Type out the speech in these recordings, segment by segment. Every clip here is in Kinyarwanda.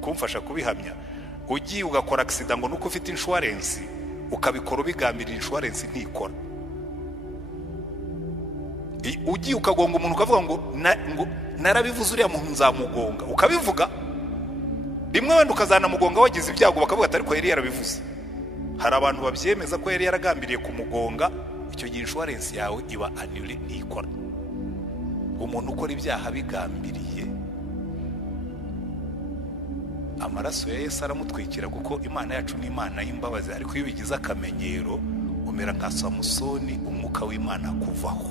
kumfasha kubihamya. Ugiye ugakora accident ngo nuko ufite insurance ukabikora ubigambirira insurance ntikora. Ugiye ukagonga umuntu ukavuga ngo narabivuze uriya muntu nzamugonga, ukabivuga rimwe wenda ukazana mugonga wagize ibyago bakavuga atari ko yari yarabivuze. Hari abantu babyemeza ko yari yaragambiriye kumugonga, icyo gihe insurance yawe iba annulée ntikora. Umuntu ukora ibyaha bigambiriye, amaraso ya Yesu aramutwikira, kuko Imana yacu ni Imana y'imbabazi. Ariko iyo bigize akamenyero umera nka Samusoni, umwuka w'Imana kuvaho,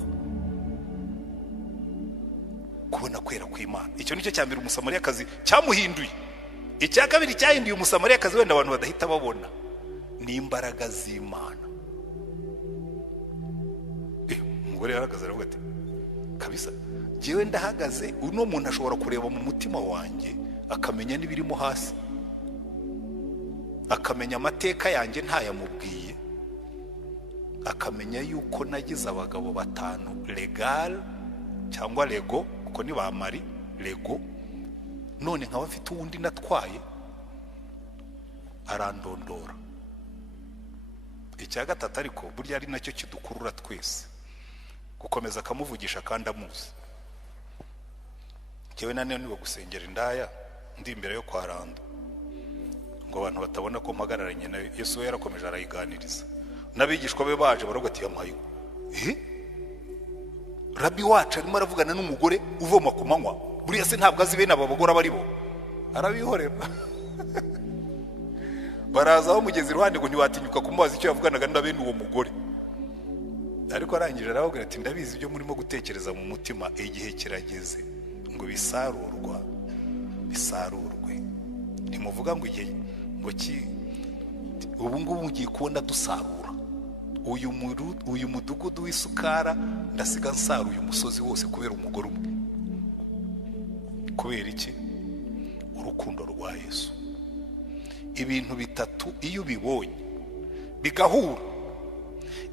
kubona kwera kw'Imana. Icyo nicyo cyambere umusamariyakazi cyamuhinduye. Icya kabiri cyahinduye umusamariyakazi wenda abantu badahita babona ni imbaraga z'Imana. Umugore yarahagaze aravuga ati kabisa jewe ndahagaze, uno muntu ashobora kureba mu mutima wanjye akamenya n'ibirimo hasi, akamenya amateka yanjye ntayamubwiye, akamenya yuko nagize abagabo 5 legal cyangwa lego, kuko ni ba mari lego, none nkaba mfite uwundi natwaye, arandondora. Icya gatatu ariko burya ari nacyo kidukurura twese, gukomeza akamuvugisha kandi amuzi. Jewe nane niwe gusengera indaya ndi imbere yo kwa Rando ngo abantu batabona ko mpagararanye na Yesu. We yarakomeje arayiganiriza, n'abigishwa be baje baravuga ati yamaye Rabbi wacu arimo aravugana n'umugore uvoma ku manywa, buriya se ntabwo azi bene aba bagore bari bo, arabihorera. Baraza aho mugezi iruhande ngo ntiwatinyuka kumubaza icyo yavuganaga na bene uwo mugore. Ariko arangije aravuga ati ndabizi ibyo murimo gutekereza mu mutima, igihe kirageze ngo bisarurwe. Ntimuvuga ngo igihe ngo ubu ngubu mugiye kubona dusarura uyu mudugudu w'isukara, ndasiga nsaruye umusozi wose kubera umugore umwe. Kubera iki? Urukundo rwa Yesu. Ibintu bitatu iyo ubibonye bigahura,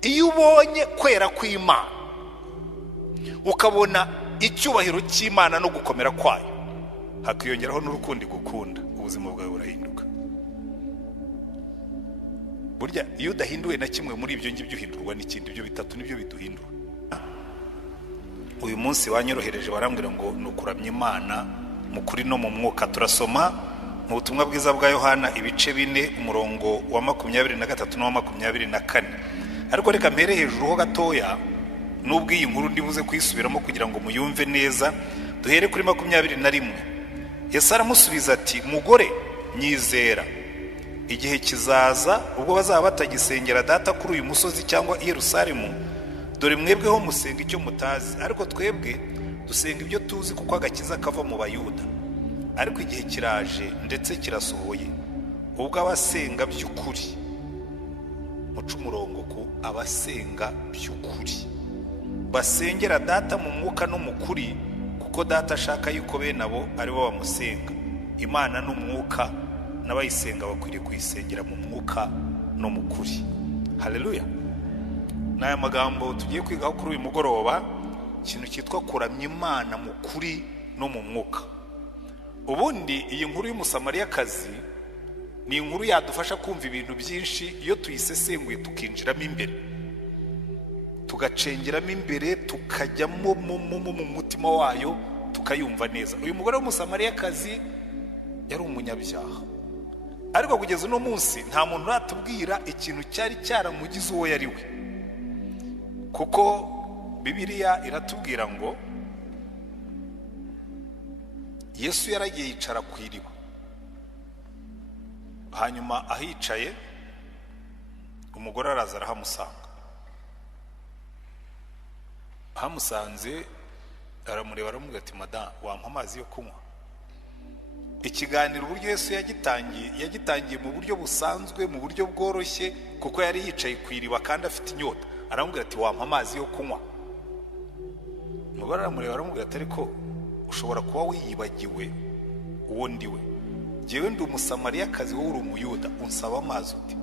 iyo ubonye kwera kw'Imana ukabona icyubahiro cy'Imana no gukomera kwayo, hakiyongeraho n'urukundo igukunda, ubuzima bwawe burahinduka. Burya iyo udahinduwe na kimwe muri ibyo ngibyo uhindurwa n'ikindi. Ibyo bitatu nibyo biduhindura. Uyu munsi wanyorohereje barambwira ngo nukuramya Imana mu kuri no mu mwuka. Turasoma mu butumwa bwiza bwa Yohana ibice 4 umurongo wa 23 no wa 24. Ariko reka mpere hejuru ho gatoya, nubwo iyi nkuru ndibuze kuyisubiramo kugira ngo muyumve neza. Duhere kuri 21. Yesu aramusubiza ati mugore nyizera, igihe kizaza ubwo bazaba batagisengera data kuri uyu musozi cyangwa i Yerusalemu. Dore mwebweho musenga icyo mutazi, ariko twebwe dusenga ibyo tuzi, kuko agakiza kava mu Bayuda. Ariko igihe kiraje ndetse kirasohoye ubwo abasenga by'ukuri, muca umurongo ku abasenga by'ukuri, basengera data mu mwuka no mu kuri, kuko data ashaka yuko bene abo ari bo bamusenga. Imana n'umwuka, n'abayisenga bakwiriye kuyisengera mu mwuka no mu kuri. Haleluya. N'aya magambo tugiye kwigaho kuri uyu mugoroba, ikintu cyitwa kuramya Imana mu kuri no mu mwuka. Ubundi iyi nkuru y'umusamariyakazi ni inkuru yadufasha kumva ibintu byinshi iyo tuyisesenguye tukinjiramo imbere, tugacengeramo imbere, tukajyamo mu mutima wayo, tukayumva neza. Uyu mugore w'umusamariyakazi yari umunyabyaha, ariko kugeza uno munsi nta muntu uratubwira ikintu cyari cyaramugize uwo yari we, kuko Bibiliya iratubwira ngo Yesu yaragiye yicara ku iriba, hanyuma ahicaye umugore araza arahamusanga. Ahamusanze aramureba aramubwira ati madame wampa amazi yo kunywa. Ikiganiro uburyo Yesu yagitangiye mu buryo busanzwe, mu buryo bworoshye, kuko yari yicaye ku iriba kandi afite inyota. Aramubwira ati wampa amazi yo kunywa. Umugore aramureba aramubwira ati ariko ushobora kuba wiyibagiwe uwo ndiwe, jewe ndi umusamariyakazi wowe uri umuyuda, unsaba amazi ute?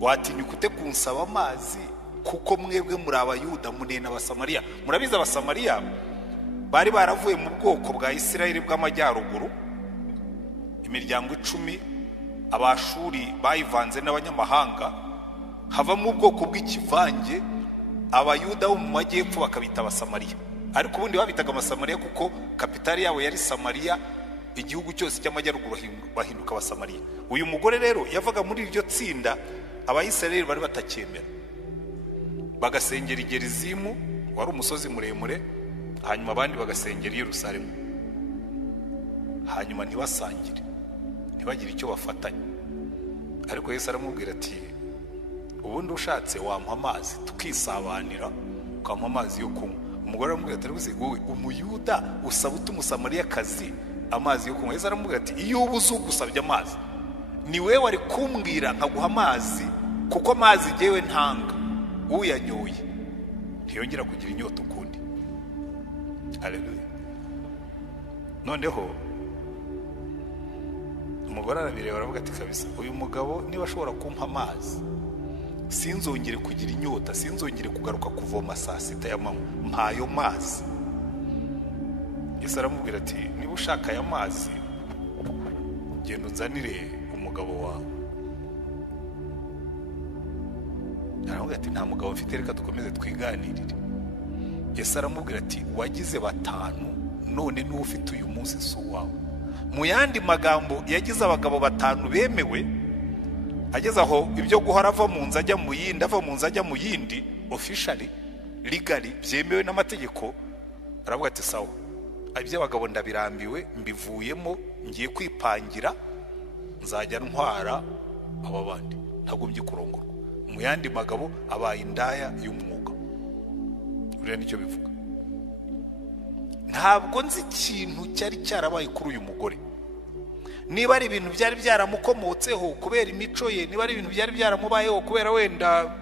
Watinyuka ute kunsaba amazi kuko mwebwe muri Abayuda munena Abasamariya? Murabizi Abasamariya bari baravuye mu bwoko bwa Isirayeli bw'amajyaruguru, imiryango 10 abashuri bayivanze n'abanyamahanga, havamo ubwoko bw'ikivange, abayuda bo mu majyepfo bakabita abasamariya. Ariko ubundi babitaga abasamariya kuko kapitali yabo yari Samariya, igihugu cyose cy'amajyaruguru bahinduka abasamariya. Uyu mugore rero yavaga muri iryo tsinda abayisirayeli bari batacyemera, bagasengera i Gerizimu, wari umusozi muremure, hanyuma abandi bagasengera i Yerusalemu, hanyuma ntibasangire, ntibagire icyo bafatanya. Ariko Yesu aramubwira ati, ubundi ushatse wampa amazi tukisabanira, ukampa amazi yo kunywa. Umugore aramubwira ati, wowe umuyuda usaba utumusamariyakazi amazi yo kunywa? Yesu aramubwira ati, iyo ubuze ugusabye amazi, ni wewe wari kumbwira nkaguha amazi, kuko amazi jyewe ntanga, uyanyoye ntiyongera kugira inyota ukundi. Haleluya. Noneho umugore arabireba aravuga ati, kabisa uyu mugabo niba ashobora kumpa amazi, sinzongere kugira inyota, sinzongere kugaruka kuvoma saa sita y'amanywa, mpayo mazi. Yesu aramubwira ati, niba ushaka aya mazi, genda uzanire umugabo wawe. Aramubwira ati, nta mugabo mfite, reka dukomeze twiganirire. Yesu aramubwira ati, wagize 5, none n'uwo ufite uyu munsi si uwawe. Mu yandi magambo, yagize abagabo 5 bemewe, ageze aho ibyo guhora ava mu nzu ajya mu yindi, ava mu nzu ajya mu yindi, officially legally byemewe n'amategeko. Aravuga ati, sawa, iby'abagabo ndabirambiwe, mbivuyemo, ngiye kwipangira, nzajya ntwara aba bandi, ntagombye kurongorwa. Mu yandi magabo, abaye indaya y'umwuga. Uriya nicyo bivuga. Ntabwo nzi ikintu cyari cyarabaye kuri uyu mugore, niba ari ibintu byari byaramukomotseho kubera imico ye, niba ari ibintu byari byaramubayeho kubera wenda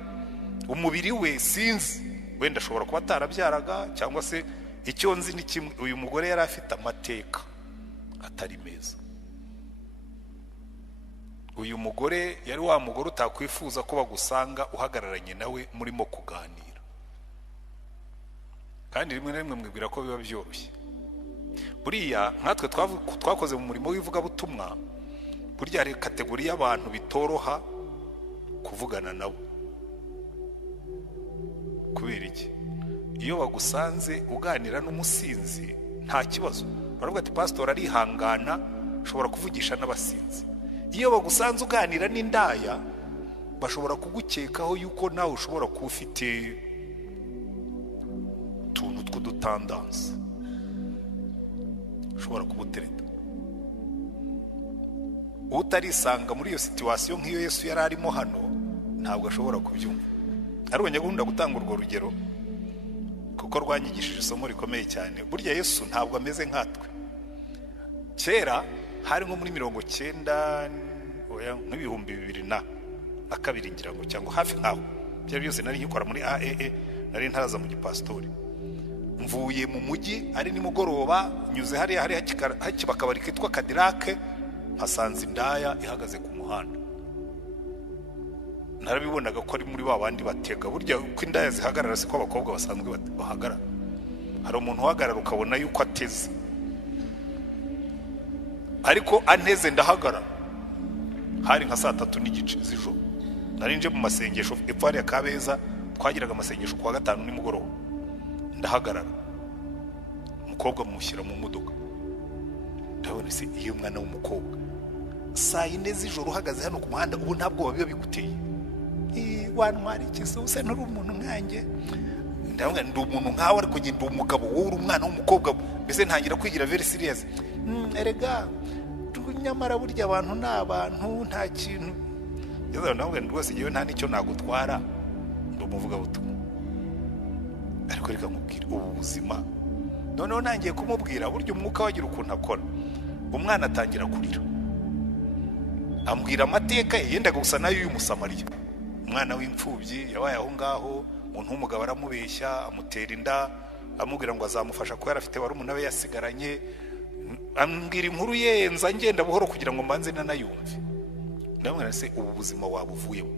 umubiri we, sinzi, wenda ashobora kuba atarabyaraga, cyangwa se icyo nzi ni kimwe, uyu mugore yari afite amateka atari meza. Uyu mugore yari wa mugore utakwifuza ko bagusanga uhagararanye nawe murimo kuganira, kandi rimwe na rimwe mwibwira ko biba byoroshye. Buriya nkatwe twakoze mu murimo w'ivugabutumwa, burya hari kategori y'abantu bitoroha kuvugana nabo. Kubera iki? Iyo bagusanze uganira n'umusinzi nta kibazo, baravuga ati, pastor arihangana, ushobora kuvugisha n'abasinzi. Iyo bagusanze uganira n'indaya, bashobora kugukekaho yuko nawe ushobora kuba ufite utuntu tw'udutandansi, ushobora kubutereta. Utarisanga muri iyo situation nk'iyo Yesu yari arimo hano, ntabwo ashobora kubyumva. Ariko nyagunda gutanga urwo rugero kuko rwanyigishije isomo rikomeye cyane. Burya Yesu ntabwo ameze nkatwe. Kera hari nko muri 90, oya nk'ibihumbi 2002 ngira ngo, cyangwa hafi nkaho. Byari byose nari nkikora muri AEE, nari ntaraza mu gipastori. Mvuye mu mujyi ari nimugoroba, nyuze hari hakibakabari kitwa Kadirake, hasanze indaya ihagaze ku muhanda. Narabibonaga ko ari muri babandi batega. Burya uko indaya zihagarara siko abakobwa basanzwe bahagarara. Hari umuntu uhagarara ukabona yuko ateze, ariko anteze ndahagarara. Hari nka 3:30 z'ijoro, nari nje mu masengesho epfo ya Kabeza, twagiraga amasengesho kwa 5 nimugoroba. Ndahagarara, umukobwa mushyira mu modoka. Ndabona se iyo mwana w'umukobwa 4 z'ijoro uhagaze hano ku muhanda, ubu ntabwo biba biguteye. Wantwari ikise, usa n'uri umuntu nkanjye. Ndabona ndi umuntu nkawe, ariko nge ndi umugabo, wowe uri umwana w'umukobwa. Mbese ntangira kwigira very serious. Erega nyamara burya abantu n'abantu nta kintu. Yewe nawe rwose igihe nta nicyo nagutwara, ndi umuvuga butumwa. Ariko reka nkubwire ubu buzima. Noneho nangiye kumubwira burya umwuka wagira ukuntu akora. Umwana atangira kurira, ambwira amateka ye, yendaga gusa nayo y'umusamariya. Umwana w'imfubyi yabaye aho ngaho, umuntu w'umugabo aramubeshya, amutera inda, amubwira ngo azamufasha ko yarafite wari umuntu we yasigaranye. Ambwira inkuru ye, nza ngenda buhoro kugira ngo mbanze nanayumve. Ndamubwira se, ubu buzima wabuvuyemo?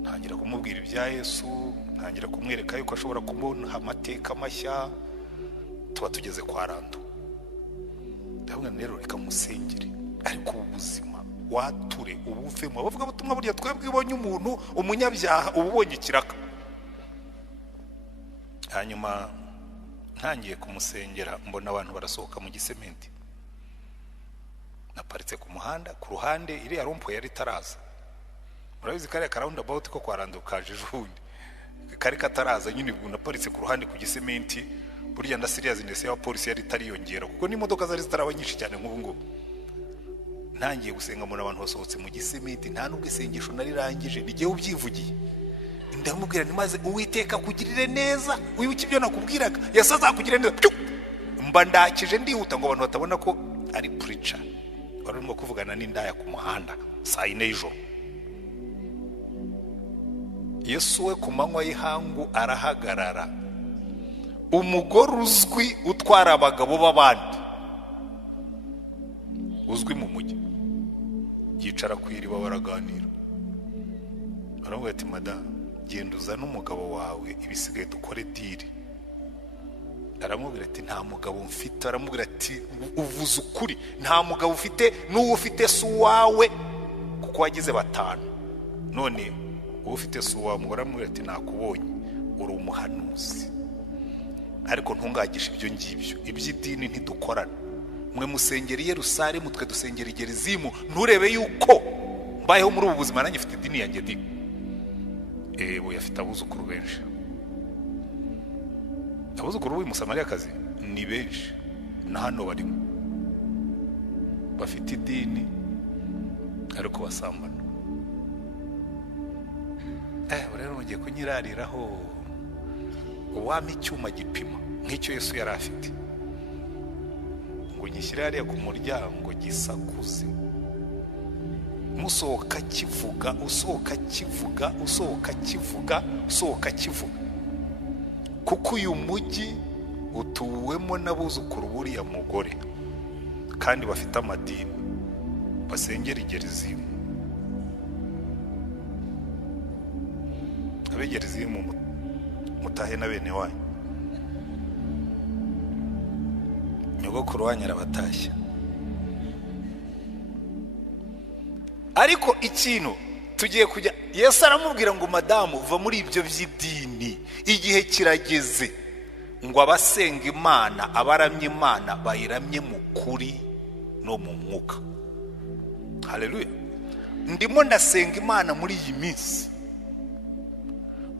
Ntangira kumubwira ibya Yesu, ntangira kumwereka yuko ashobora kubona amateka mashya. Tuba tugeze kwa Rando, ndabona rero reka musengere, ariko ubuzima wature ubuvemo. Bavuga butumwa burya twebwe ibonye umuntu umunyabyaha ubonye ikiraka. Hanyuma ntangiye kumusengera mbona abantu barasohoka mu gisementi. Naparitse ku muhanda, ku ruhande iri ya rompo yari taraza. Murabizi kare ka roundabout ko kwa Rando kaje jundi. Kari kataraza nyine naparitse ku ruhande ku gisementi. Burya nda seriousness ya polisi yari tariyongera kuko n'imodoka zari zitaraba nyinshi cyane nk'ubu ngubu. Ntangiye gusenga mu abantu basohotse mu gisementi, nta nubwo isengesho narirangije, nigiye ubyivugiye. Ndamubwira nimaze Uwiteka kugirire neza, wibuke ibyo nakubwiraga, Yesu azakugirira neza. Mba ndakije ndihuta ngo abantu batabona ko ari preacher. Barimo kuvugana n'indaya ku muhanda saa 4 y'ijoro. Yesu we ku manywa y'ihangu arahagarara. Umugore uzwi utwara abagabo b'abandi, uzwi mu mujyi, yicara ku iriba baraganira. Aravuga ati madame, genda uzane umugabo wawe ibisigaye dukore diri. Aramubwira ati nta mugabo mfite. Aramubwira ati uvuze ukuri, nta mugabo ufite, n'uwo ufite si uwawe kuko wagize 5. None uwo ufite si uwawe. Umugore aramubwira ati nakubonye uri umuhanuzi, ariko ntungagisha ibyo ngibyo, iby'idini ntidukorana. Mwe musengera i Yerusalemu, twe dusengera i Gerizimu. Nturebe yuko mbayeho muri ubu buzima nanjye mfite idini yanjye di. Bo yafite abuzukuru benshi. Abuzukuru w'uyu Musamariyakazi ni benshi, na hano barimo bafite idini ariko basambana. Rero mugiye kunyirariraho uwami icyuma gipima nk'icyo Yesu yari afite, ngo nyishyire hariya ku muryango gisakuze, musohoka kivuga, usohoka kivuga, usohoka kivuga, usohoka kivuga, kuko uyu mujyi utuwemo n'abuzukuru buriya mugore kandi bafite amadini, basengera i Gerizimu. Abe Gerizimu mutahe na bene wanyu, nyogokuru wanyu arabatashya. Ariko ikintu tugiye kujya, Yesu aramubwira ngo madamu uva muri ibyo by'idini, igihe kirageze ngo abasenga Imana, abaramye Imana bayiramye mu kuri no mu mwuka. Haleluya. Ndimo ndasenga Imana muri iyi minsi,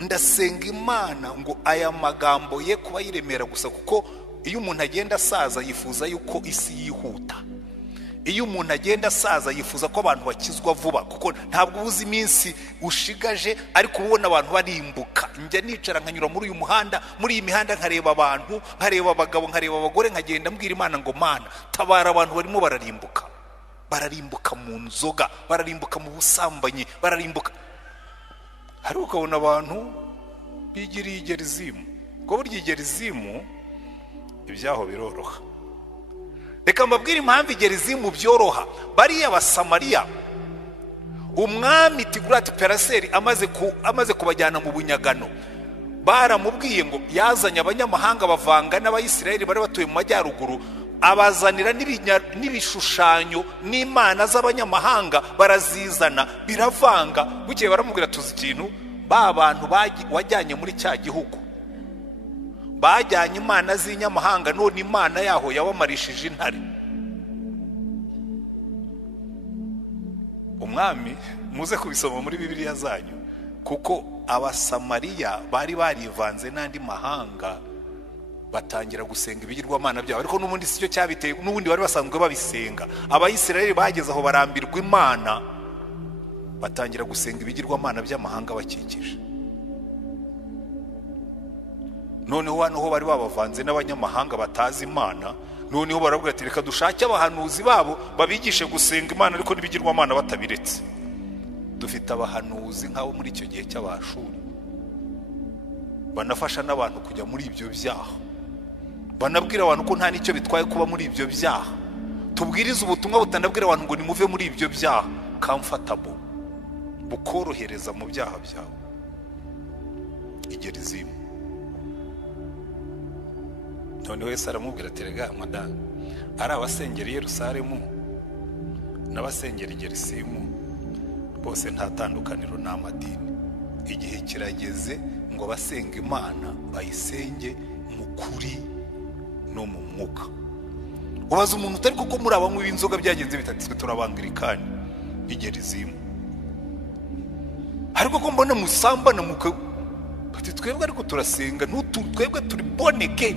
ndasenga Imana ngo aya magambo ye kuba yiremera gusa, kuko iyo umuntu agenda asaza yifuza yuko isi yihuta. Iyo umuntu agenda asaza yifuza ko abantu bakizwa vuba, kuko ntabwo ubuze iminsi ushigaje, ariko ubona abantu barimbuka. Njya nicara nkanyura muri uyu muhanda, muri iyi mihanda nkareba abantu, nkareba abagabo, nkareba abagore, nkagenda mbwira Imana ngo Mana tabara abantu barimo bararimbuka. Bararimbuka mu nzoga, bararimbuka mu busambanyi, bararimbuka. Hari ukabona abantu bigiriye i Gerizimu, ngo burya i Gerizimu ibyaho biroroha. Reka mbabwire impamvu i Gerizimu byoroha. Bariya Abasamariya, umwami Tigurati Peraseri amaze kubajyana mu bunyagano, baramubwiye ngo yazanye abanyamahanga bavanga n'Abayisiraheli bari batuye mu majyaruguru, abazanira n'ibishushanyo n'imana z'abanyamahanga, barazizana biravanga. Bukeye baramubwira tuzi ikintu, ba bantu wajyanye muri cya gihugu bajyanye imana z'inyamahanga, none imana yaho yabamarishije intare. Umwami muze kubisoma muri Bibiliya zanyu, kuko Abasamariya bari barivanze n'andi mahanga, batangira gusenga ibigirwamana byabo. Ariko n'ubundi sicyo cyabiteye, n'ubundi bari basanzwe babisenga. Abayisiraheli bageze aho barambirwa Imana, batangira gusenga ibigirwamana by'amahanga bakikije. Noneho hano ho bari babavanze n'abanyamahanga batazi Imana. Noneho baravuga ati reka dushake abahanuzi babo babigishe gusenga Imana ariko n'ibigirwamana batabiretse. Dufite abahanuzi nk'abo muri icyo gihe cy'Abashuri, banafasha n'abantu kujya muri ibyo byaha, banabwira abantu ko nta nicyo bitwaye kuba muri ibyo byaha. Tubwiriza ubutumwa butanabwira abantu ngo nimuve muri ibyo byaha, comfortable, bukorohereza mu byaha byawe. igerizimu. None wese aramubwira ati rega madame, ari abasengera i Yerusalemu n'abasengera i Gerisimu bose nta tandukaniro n'amadini. Igihe kirageze ngo basenga Imana bayisenge mu kuri no mu mwuka. Ubaza umuntu utari kuko muri abanywi b'inzoga byagenze bitatizwe turabangirikani igerizimu, ariko ko mbona musambana muka bati twebwe ariko turasenga twebwe turi boneke.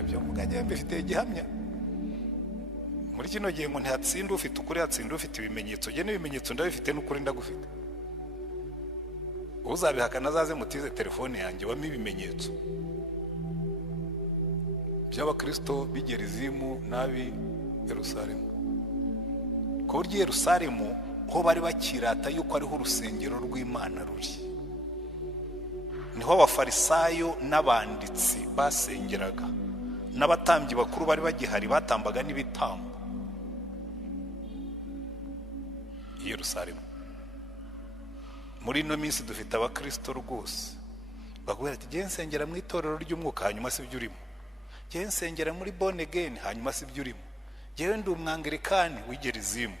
Ibyo muganye mbifite gihamya muri kino gihe ngo ntatsinda ufite ukuri, hatsinda ufite ibimenyetso. Je n'ibimenyetso ndabifite n'ukuri ndagufite. Uzabihakana azaze mutize telefone yanjye wame ibimenyetso by'abakristo b'igerizimu n'abi Yerusalemu. Ko buryo Yerusalemu ho bari bakirata yuko ariho urusengero rw'Imana ruri, niho abafarisayo n'abanditsi basengeraga, n'abatambyi bakuru bari bagihari batambaga n'ibitambo i Yerusalemu. Muri ino minsi dufite abakristo rwose bakubwira ati jye nsengera mu itorero ry'umwuka, hanyuma si byo urimo. Jye nsengera muri born again, hanyuma si byo urimo. Jyewe ndi umwangirikani w'igerizimu.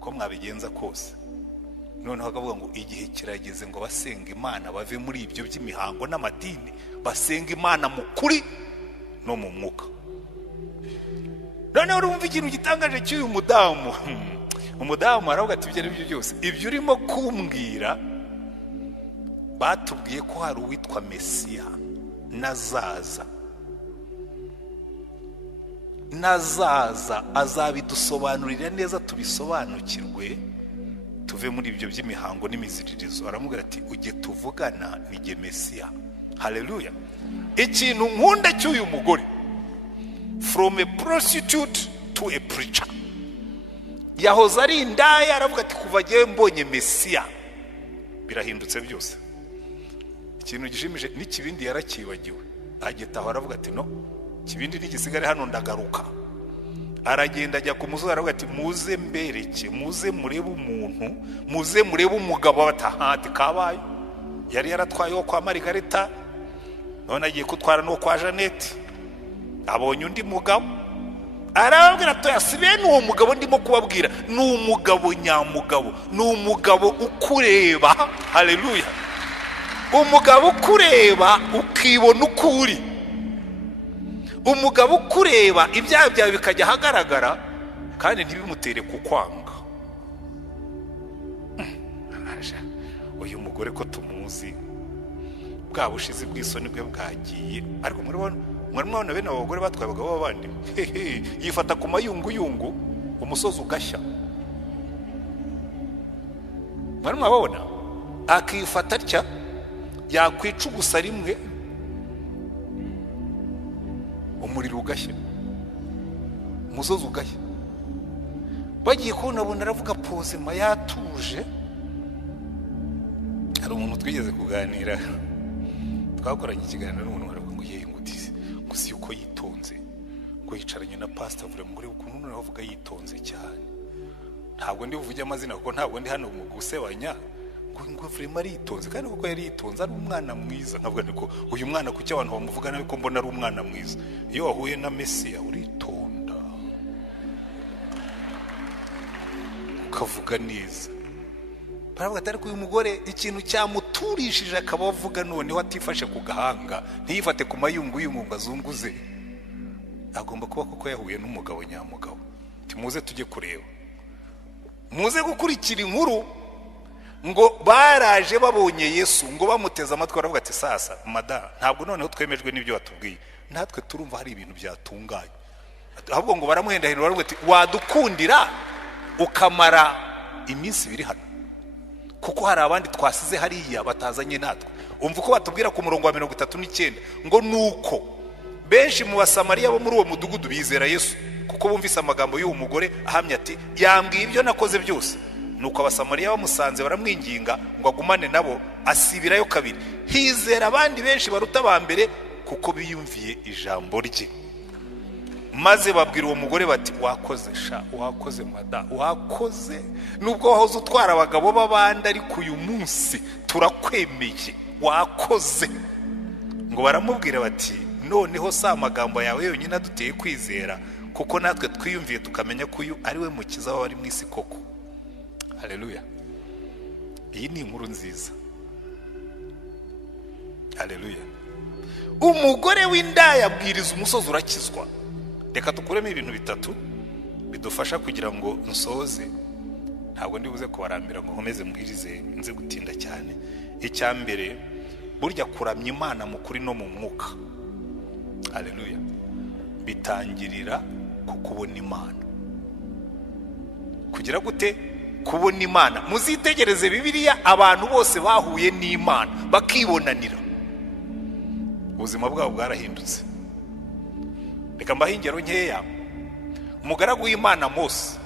Ko mwabigenza kose, noneho akavuga ngo igihe kirageze ngo basenga Imana bave muri ibyo by'imihango n'amadini, basenga Imana mu kuri no mu mwuka. Noneho urumva ikintu gitangaje cy'uyu mudamu. Umudamu aravuga ati ibyo ari byo byose ibyo urimo kumbwira, batubwiye ko hari uwitwa Mesiya nazaza azabidusobanurira neza tubisobanukirwe tuve muri ibyo by'imihango n'imiziririzo. Aramubwira ati ujye tuvugana ni Mesiya. Haleluya. Ikintu nkunda cy'uyu mugore, from a prostitute to a preacher, yahoze ari indaya, aravuga ati kuva gihe mbonye Mesiya birahindutse byose. Ikintu gishimije n'ikibindi yarakibagiwe, agetaho aravuga ati no kibindi n'igisigare hano ndagaruka. Aragenda ajya ku musozi aravuga ati muze mbereke, muze murebe umuntu, muze murebe umugabo. Batahati kabaye yari yaratwaye wo kwa Margarita, none agiye kutwara no kwa Jeannette, abonye undi mugabo. Arababwira ati yasibe n'uwo mugabo ndimo kubabwira ni umugabo nyamugabo, ni umugabo ukureba. Haleluya. Umugabo ukureba ukibona ukuri, umugabo ukureba ibyaha byawe bikajya hagaragara kandi ntibimutere kukwanga. Uyu mugore ko tumuzi, bwa bushizi bw'isoni bwe bwagiye, ariko murabona bene abagore batwaye abagabo b'abandi yifata ku mayunguyungu umusozi ugashya. Murabona akifata atya yakwica gusa rimwe umuriro ugashya, umusozi ugashya. Bagiye kubona aravuga pozima yatuje. Hari umuntu twigeze kuganira, twakoranye ikiganiro n'umuntu aravuga ngo yeye ngutize ngo si uko yitonze, ngo yicaranye na pastor vure mugore ukuntu none avuga yitonze cyane. Ntabwo ndi buvuge amazina kuko ntabwo ndi hano mu gusebanya, ngo vure mari yitonze kandi kuko yari yitonze, ari umwana mwiza. Nkavuga niko uyu mwana kuki abantu bamuvuga nabi ko mbona ari umwana mwiza. Iyo wahuye na Mesiya uritonda ukavuga neza. Baravuga ati ariko uyu mugore ikintu cyamuturishije akaba avuga noneho atifashe ku gahanga, ntiyifate ku mayunguyungu ngo azunguze. Agomba kuba kuko yahuye n'umugabo nyamugabo. Timuze tujye kureba, muze gukurikira inkuru ngo baraje babonye Yesu ngo bamuteza amatwi. Baravuga ati sasa mada, ntabwo noneho twemejwe n'ibyo watubwiye, natwe turumva hari ibintu byatunganye. Ahubwo ngo baramuhendahindura baravuga ati wadukundira ukamara iminsi ibiri hano, kuko hari abandi twasize hariya batazanye natwe. Umva uko batubwira ku murongo wa 39 ngo nuko benshi mu basamariya bo muri uwo mudugudu bizera Yesu kuko bumvise amagambo y'uwo mugore ahamya ati yambwiye ibyo nakoze byose. Nuko abasamariya bamusanze baramwinginga ngo agumane nabo, asibirayo kabiri. Hizera abandi benshi baruta ba mbere kuko biyumviye ijambo rye. maze babwira uwo mugore bati wakoze sha, wakoze mada, wakoze, nubwo wahoze utwara abagabo b'abandi ariko uyu munsi turakwemeye, wakoze. Ngo baramubwira bati noneho si amagambo yawe yonyine aduteye kwizera, kuko natwe twiyumviye tukamenya ko uyu ari we mukiza w'abari mu isi koko. Haleluya. Iyi ni inkuru nziza. Haleluya. Umugore w'indaya abwiriza umusozi urakizwa. Reka tukuremo ibintu bitatu bidufasha kugira ngo nsoze. Ntabwo ndibuze kubarambira ngo nkomeze mbwirize nze gutinda cyane. Icya mbere, burya kuramya Imana mu kuri no mu mwuka. Haleluya. Bitangirira ku kubona Imana. Kugira gute? Kubona Imana. Muzitegereze Bibiliya, abantu bose bahuye n'Imana bakibonanira, ubuzima bwabo bwarahindutse. Reka mbahe ingero nkeya. Umugaragu w'Imana Mose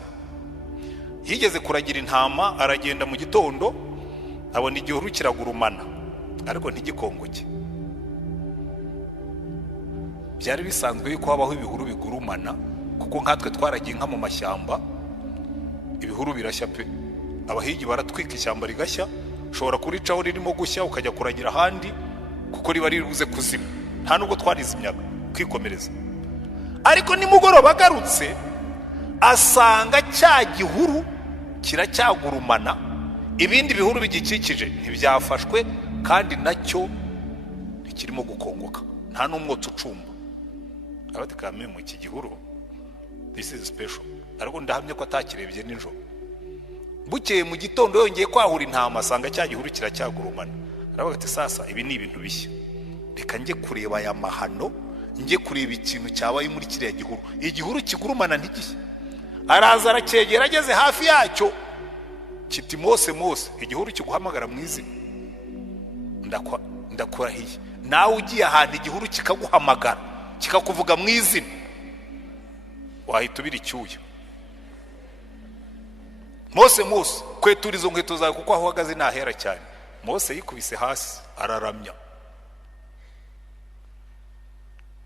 yigeze kuragira intama, aragenda mu gitondo abona igihuru kiragurumana ariko ntigikongoke. Byari bisanzwe yuko habaho ibihuru bigurumana, kuko nkatwe twaragiye inka mu mashyamba, ibihuru birashya pe. Abahigi baratwika ishyamba rigashya, ushobora kuricaho ririmo gushya ukajya kuragira ahandi kuko riba riruze kuzima. Nta nubwo twarizimyaga, kwikomereza. Ariko nimugoroba agarutse asanga cya gihuru kiracyagurumana, ibindi bihuru bigikikije ntibyafashwe kandi nacyo ntikirimo gukongoka, nta n'umwotsi ucumba. Abatikame mu iki gihuru, this is special. Ariko ndahamye ko atakirebye nijoro. Bukeye mu gitondo yongeye kwahura intama asanga cya gihuru kiracyagurumana. Aravuga ati sasa ibi ni ibintu bishya, reka njye kureba aya mahano, njye kureba ikintu cyabaye muri kiriya gihuru. Igihuru kigurumana ntigishye. Araza aracyegera, ageze hafi yacyo kiti Mose, Mose, igihuru kiguhamagara mu izina. Ndakurahiye nawe ugiye ahantu igihuru kikaguhamagara kikakuvuga mu izina, wahita ubira icyuya. Mose, Mose, kwetura izo nkweto zawe kuko aho uhagaze nahera cyane. Mose yikubise hasi araramya.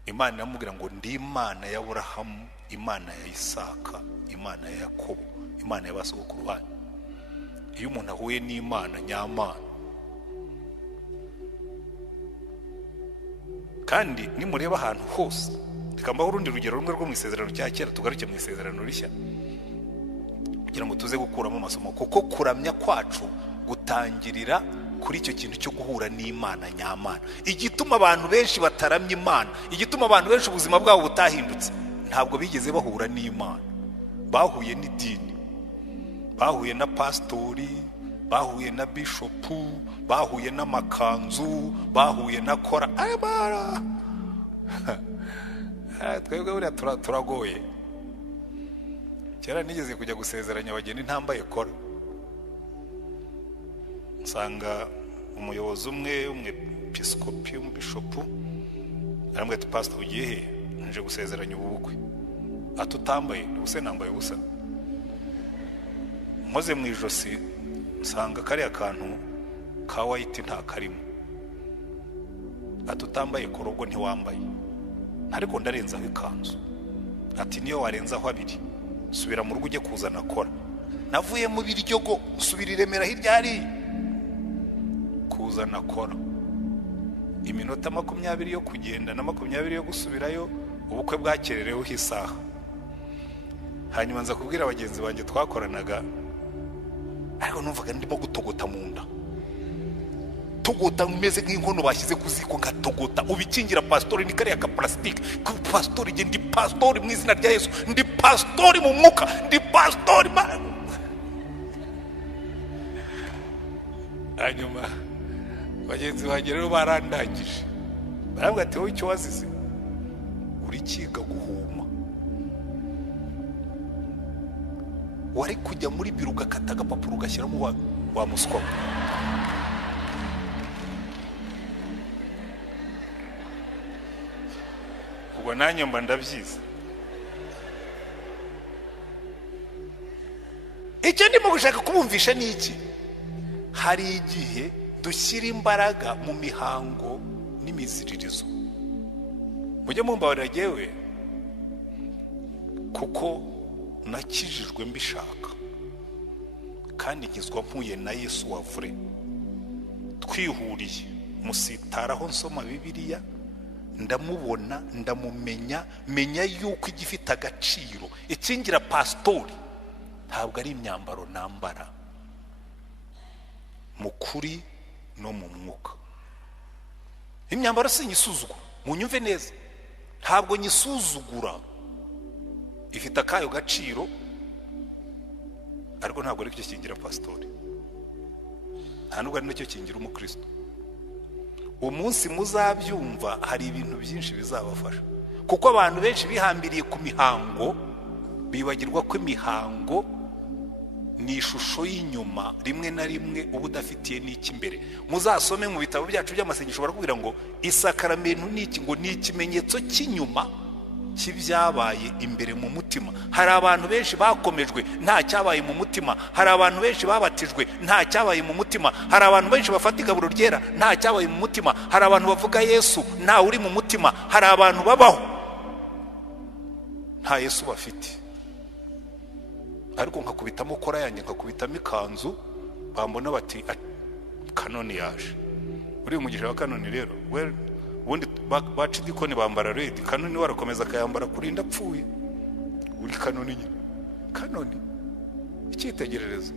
Imana iramubwira ngo ndi Imana ya Aburahamu, Imana ya Isaka, Imana ya Yakobo, Imana ya basogokuru banyu. Iyo umuntu ahuye n'Imana nyamana, kandi nimureba ahantu hose, reka mbaho urundi rugero rumwe rwo mu isezerano rya kera tugaruke mu isezerano rishya kugira ngo tuze gukuramo amasomo, kuko kuramya kwacu gutangirira kuri icyo kintu cyo guhura n'Imana nyamana. Igituma abantu benshi bataramya Imana, igituma abantu benshi ubuzima bwabo butahindutse, ntabwo bigeze bahura n'Imana. Bahuye n'idini, bahuye na pastori, bahuye na bishopu, bahuye n'amakanzu, bahuye na kora. Twebwe buriya turagoye. Kera nigeze kujya gusezeranya abageni ntambaye kora. Nsanga umuyobozi umwe umwepiskopi umubishopu arambwira ati pastor ugiye he? Nje gusezeranya ubu bukwe. Atutambaye ubuse nambaye ubusa. Mpoze mu ijosi nsanga kariya kantu ka white nta karimo. Atutambaye korogo ntiwambaye. Ariko ndarenzaho ikanzu. Ati niyo warenzaho abiri subira mu rugo ujye kuzana kora. Navuye mu Biryogo subira Iremera hirya hari kuzana kora. Iminota 20 yo kugenda na 20 yo gusubirayo, ubukwe bwakerereho isaha. Hanyuma nza kubwira abagenzi banjye twakoranaga, ariko numvaga ndimo gutogota mu nda. Togota umeze nk'inkono bashyize ku ziko ngatogota. Ubikingira pastori ni kariya ka plastic. Ku pastori je ndi pastori mu izina rya Yesu. Ndi pastori mu mwuka. Ndi pastori hanyuma bagenzi banjye rero barandangije. Baravuga ati wowe icyo wazize uri kiga guhuma. Wari kujya muri biro ugakata agapapuro ugashyiramo wa muswa. Ubwo nanjye mba ndabyiza. Icyo ndimo gushaka kubumvisha ni iki? Hari igihe dushyira imbaraga mu mihango n'imiziririzo. Mujye mumbabarira jewe kuko nakijijwe mbishaka kandi ngizwa mpuye na Yesu wavure twihuriye musitaraho nsoma Bibiliya ndamubona ndamumenya menya yuko igifite agaciro ikingira pastori ntabwo ari imyambaro nambara mu kuri no mu mwuka. Imyambaro sinyisuzugura munyumve neza, ntabwo nyisuzugura, ifite akayo gaciro ariko ntabwo ari cyo kingira pastori, nta nubwo ari nacyo kingira umukristo. Umunsi muzabyumva hari ibintu byinshi bizabafasha, kuko abantu benshi bihambiriye ku mihango bibagirwa ko imihango ni ishusho y'inyuma rimwe na rimwe uba udafitiye n'iki imbere. Muzasome mu bitabo byacu by'amasengesho barakubwira ngo isakaramentu ni iki, ngo ni ikimenyetso cy'inyuma cy'ibyabaye imbere mu mutima. Hari abantu benshi bakomejwe nta cyabaye mu mutima, hari abantu benshi babatijwe nta cyabaye mu mutima, hari abantu benshi bafata igaburo ryera nta cyabaye mu mutima, hari abantu bavuga Yesu nta uri mu mutima, hari abantu babaho nta Yesu bafite. Ariko nkakubitamo kora yanjye, nkakubitamo ikanzu, bambona bati kanoni yaje. Uri umugisha wa kanoni rero, ubundi baca idikoni bambara red, kanoni warakomeza akayambara kurinda apfuye. Uri kanoni nyine, kanoni icyitegererezo.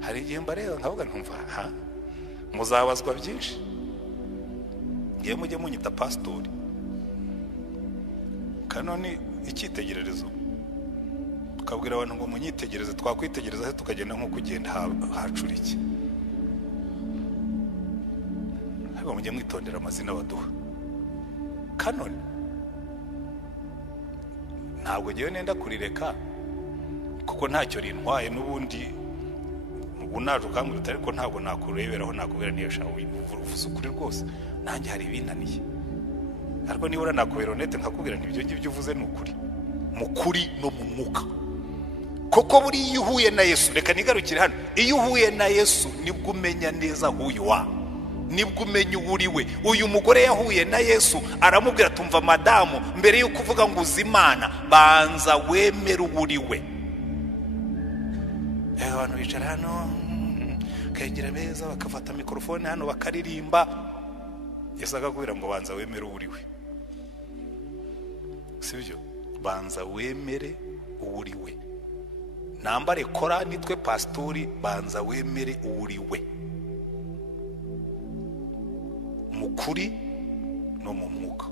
Hari igihe mbareba nkavuga ntumva muzabazwa byinshi, ngiye mujye munyita pastori. Kanoni icyitegererezo, tukabwira abantu ngo munyitegereze, twakwitegereza tukagenda nko kugenda hacurike. Ariko mujye mwitondera amazina baduha. Kanoni ntabwo ngiye nenda kurireka kuko ntacyo rintwaye, n'ubundi ubu naje ukangurira, ariko ntabwo nakureberaho nakubwira niyo shawe uvuze ukuri rwose, nanjye hari ibinaniye. Ariko niba nakubera honete nkakubwira n'ibyo ngibyo uvuze ni ukuri, mu kuri no mu mwuka. Koko buri iyo uhuye na Yesu, reka nigarukire hano, iyo uhuye na Yesu nibwo umenya neza huyu wa, nibwo umenya uriwe. Uyu mugore yahuye na Yesu aramubwira tumva madamu, mbere yo kuvuga ngo uzimana banza wemere uriwe. Abantu bicara hano kagira beza bakafata mikrofone hano bakaririmba, Yesu akakubwira ngo banza wemere uriwe. Sibyo, banza wemere uriwe. Nambare kora nitwe pastori, banza wemere uriwe mu kuri no mu mwuka.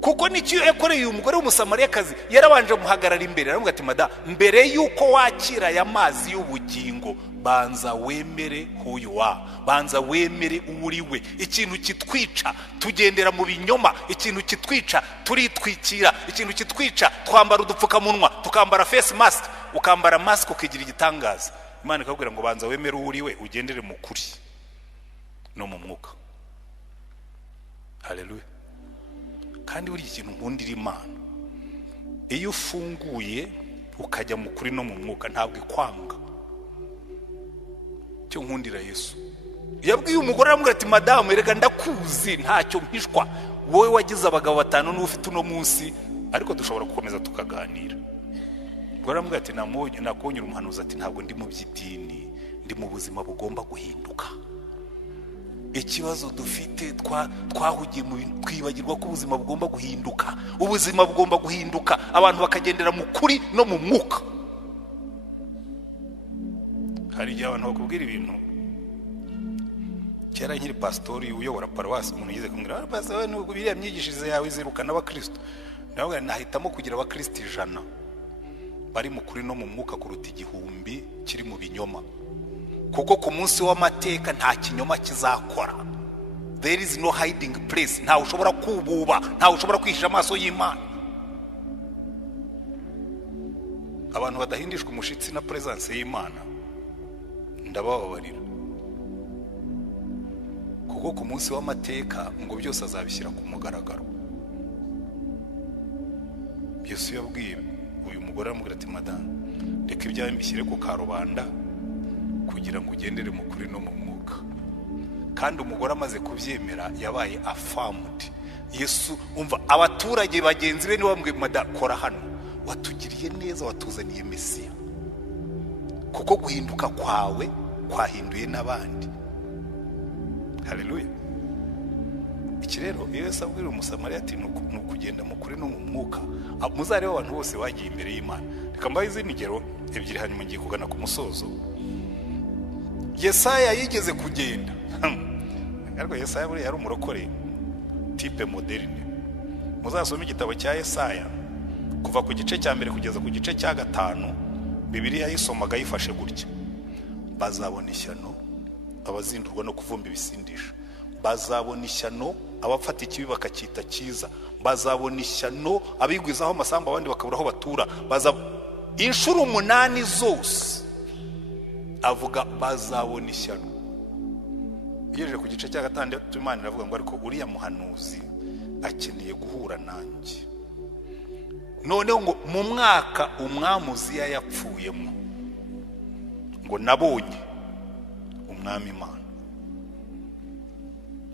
Kuko nicyo yakoreye uyu mugore w'umusamariyakazi, yarabanje muhagarara imbere aravuga ati mada, mbere yuko wakira aya mazi y'ubugingo banza wemere huyu wa, banza wemere uriwe. Ikintu kitwica tugendera mu binyoma, ikintu kitwica turitwikira, ikintu kitwica twambara udupfukamunwa, tukambara face mask, ukambara mask ukigira igitangaza. Imana ikakubwira ngo banza wemere uriwe, ugendere mu kuri no mu mwuka. Haleluya. Kandi buri ikintu nkundira Imana, iyo ufunguye ukajya mu kuri no mu mwuka ntabwo ikwanga. Cyo nkundira Yesu, yabwiye umugore aramubwira ati madamu erega ndakuzi ntacyo mpishwa, wowe wagize abagabo 5 n'ufite uno munsi, ariko dushobora gukomeza tukaganira. Ubwo aramubwira ati nakonyura umuhanuzi ati ntabwo ndi mu by'idini, ndi mu buzima bugomba guhinduka. Ikibazo dufite twahugiye mu kwibagirwa ko ubuzima bugomba guhinduka. Ubuzima bugomba guhinduka, abantu bakagendera mu kuri no mu mwuka. Hari igihe abantu bakubwira ibintu, kera nkiri pastori uyobora paruwasi, umuntu yize kumwira pastor n'ubwo biriya myigishirize yawe izirukana abakristo. Nawe nahitamo kugira abakristo 100 bari mu kuri no mu mwuka kuruta 1000 kiri mu binyoma. Kuko ku munsi w'amateka nta kinyoma kizakora. There is no hiding place. Nta ushobora kububa, nta ushobora kwishyira amaso y'Imana. Abantu badahindishwa umushitsi na presence y'Imana ndabababarira, kuko ku munsi w'amateka ngo byose azabishyira ku mugaragaro. Yesu yabwiye uyu mugore aramubwira ati madame, reka ibyawe mbishyire ku karubanda kugira ngo ugendere mu kuri no mu mwuka. Kandi umugore amaze kubyemera yabaye affirmed, Yesu umva abaturage bagenzi be ni bamwe madakora hano watugiriye neza watuzaniye Mesiya kuko guhinduka kwawe kwahinduye n'abandi. Haleluya. Iki rero Yesu abwira umusamariya ati nukugenda mukuri no mu mwuka muzareba abantu bose bagiye imbere y'Imana. Reka mbaye izindi ngero ebyiri hanyuma ngiye kugana ku musozo. Yesaya yigeze kugenda ariko Yesaya buri yari umurokore type moderne. Muzasoma igitabo cya Yesaya kuva ku gice cya mbere kugeza ku gice cya 5 Bibiliya yisomaga yifashe gutya: bazabona ishyano abazindurwa no kuvumba ibisindisha, bazabona ishyano abafata ikibi bakakita cyiza, bazabona ishyano abigwizaho amasambu abandi bakaburaho batura, inshuro 8 zose avuga bazabona ishyano. Yeje ku gice cya 6 Imana iravuga ngo ariko uriya muhanuzi akeneye guhura nanjye. Noneho ngo mu mwaka umwami Uziya yapfuyemo ngo nabonye umwami Imana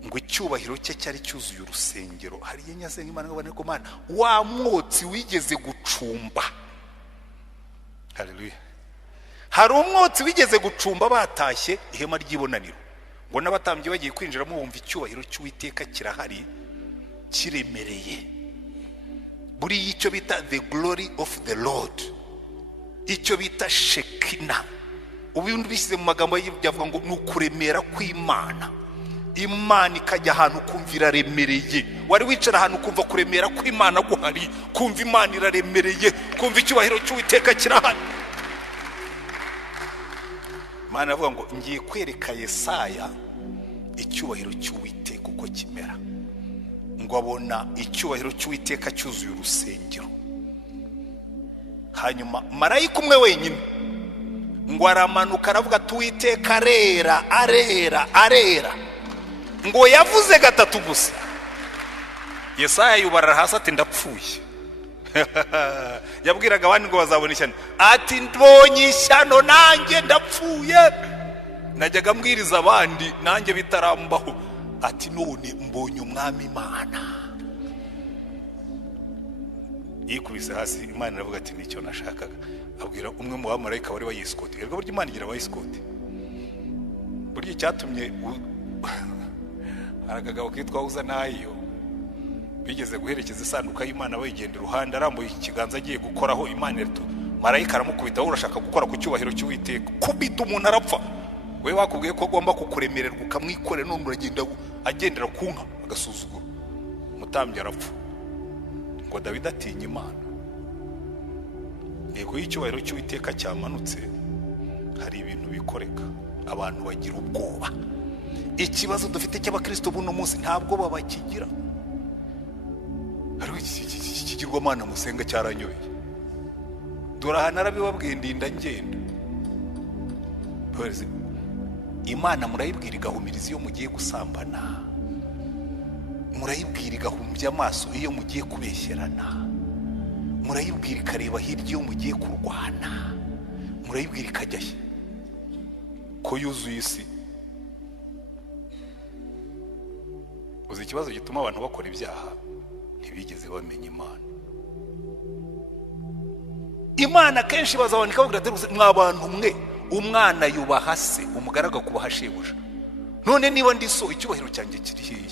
ngo icyubahiro cye cyari cyuzuye urusengero. Hari yenyasenga Imana ngo baneko Mana wa mwotsi wigeze gucumba. Haleluya. Hari umwotsi wigeze gucumba batashye ihema ry'ibonaniro ngo n'abatambyi bagiye kwinjiramo bumva icyubahiro cy'Uwiteka kirahari kiremereye. Buri icyo bita the glory of the Lord, icyo bita Shekina. Ubundi bishyize mu magambo y'ibyavuga ngo nukuremera kw'Imana. Imana ikajya ahantu kumvira remereye. Wari wicara ahantu kumva kuremera kw'Imana guhari, kumva Imana iraremereye, kumva icyubahiro cy'Uwiteka kirahari. Imana avuga ngo ngiye kwereka Yesaya icyubahiro cy'Uwiteka uko kimera. Ngo abona icyubahiro cy'Uwiteka cyuzuye urusengero. Hanyuma marayika umwe wenyine ngo aramanuka aravuga ati Uwiteka arera arera arera. Ngo yavuze 3 gusa Yesaya yubarara hasi ati ndapfuye. Yabwiraga abandi ngo bazabona ishyano ati mbonye ishyano nanjye ndapfuye. Najyaga mbwiriza abandi nanjye bitarambaho ati none mbonye umwami Imana. Yikubise hasi Imana iravuga ati nicyo nashakaga. Abwira umwe mu bamarayika wari wayisikoti. Ergo buryo Imana igira abayisikoti. Buryo cyatumye aragagabo kitwa uza nayo bigeze guherekeza isanduka y'Imana bayigenda iruhande arambuye ikiganza agiye gukoraho Imana irato marayika aramukubita urashaka gukora ku cyubahiro cy'Uwiteka kubita umuntu arapfa. We wakubwiye ko agomba kukuremererwa ukamwikore none uragenda agendera ku nka agasuzuguro mutambye arapfa. Ngo David atinya Imana. Yego y'icyubahiro cy'Uwiteka cyamanutse hari ibintu bikoreka abantu bagira ubwoba. Ikibazo dufite cy'abakristo buno munsi ntabwo babakigira. Ariko ikigirwa Mana musenga cyaranyobeye. Dorahana arabibabwiye ndinda ngenda. Bweze Imana murayibwira igahumiriza iyo mugiye gusambana. Murayibwira igahumbya amaso iyo mugiye kubesherana. Murayibwira ikareba hirya iyo mugiye kurwana. Murayibwira ikajyahe ko yuzuye isi. Uzi ikibazo gituma abantu bakora ibyaha ntibigeze bamenya Imana. Imana kenshi bazaboneka bavuga ati mwabantu mwe umwana yubaha se umugaraga kubaha shebuja. None niba ndi so icyubahiro cyanjye kiri hehe?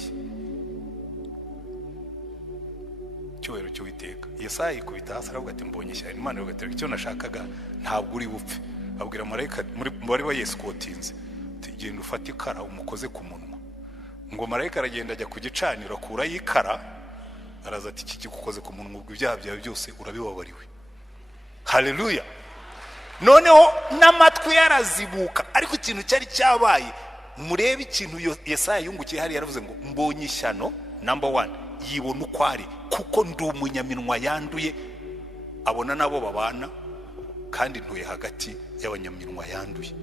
Icyubahiro cy'Uwiteka. Yesaya ikubita hasi aravuga ati mbonye ishyano. Imana iravuga ati icyo nashakaga ntabwo uri bupfe. Abwira marayika muri bayesikotinze ati genda ufate ikara umukoze ku munwa. Ngo marayika aragenda ajya ku gicaniro akura yikara araza ati iki kigukoze ku munwa ubwo ibyaha byawe byose urabibabariwe. Haleluya. Noneho n'amatwi yarazibuka. Ariko ikintu cyari cyabaye murebe ikintu Yesaya yungukiye hari yaravuze ngo mbonye ishyano number 1 yibona uko ari kuko ndi umunyaminwa yanduye. Abona nabo babana kandi ntuye hagati y'abanyaminwa yanduye.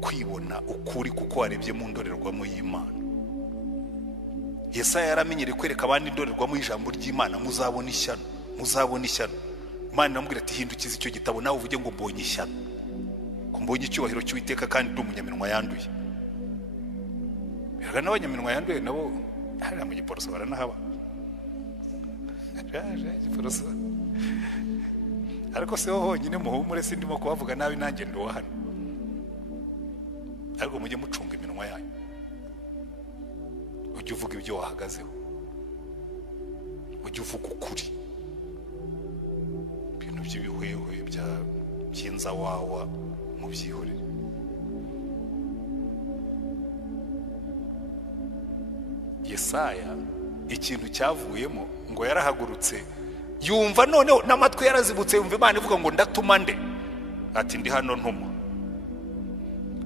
Kwibona ukuri kuko warebye mu ndorerwamo y'Imana. Yesaya yaramenyere kwereka abandi indorerwamo y'ijambo ry'Imana muzabona ishyano muzabona ishyano. Imana iramubwira ati hindukiza icyo gitabo nawe uvuge ngo mbonye ishyano. Ko mbonye icyubahiro cy'Uwiteka kandi ndi umunyaminwa yanduye. n'abanyaminwa yanduye nabo hariya mu Giporoso baranahaba Giporoso ariko se ho honyine muhumure sindimo kubavuga nabi nanjye ndo hano ariko mujye mucunga iminwa yanyu ujye uvuga ibyo wahagazeho ujye uvuga ukuri ibintu by'ibihwehwe by'inza wawa mu byihorere Yesaya ikintu cyavuyemo ngo yarahagurutse yumva noneho n'amatwi yarazibutse yumva Imana ivuga ngo ndatuma nde ati ndi hano ntuma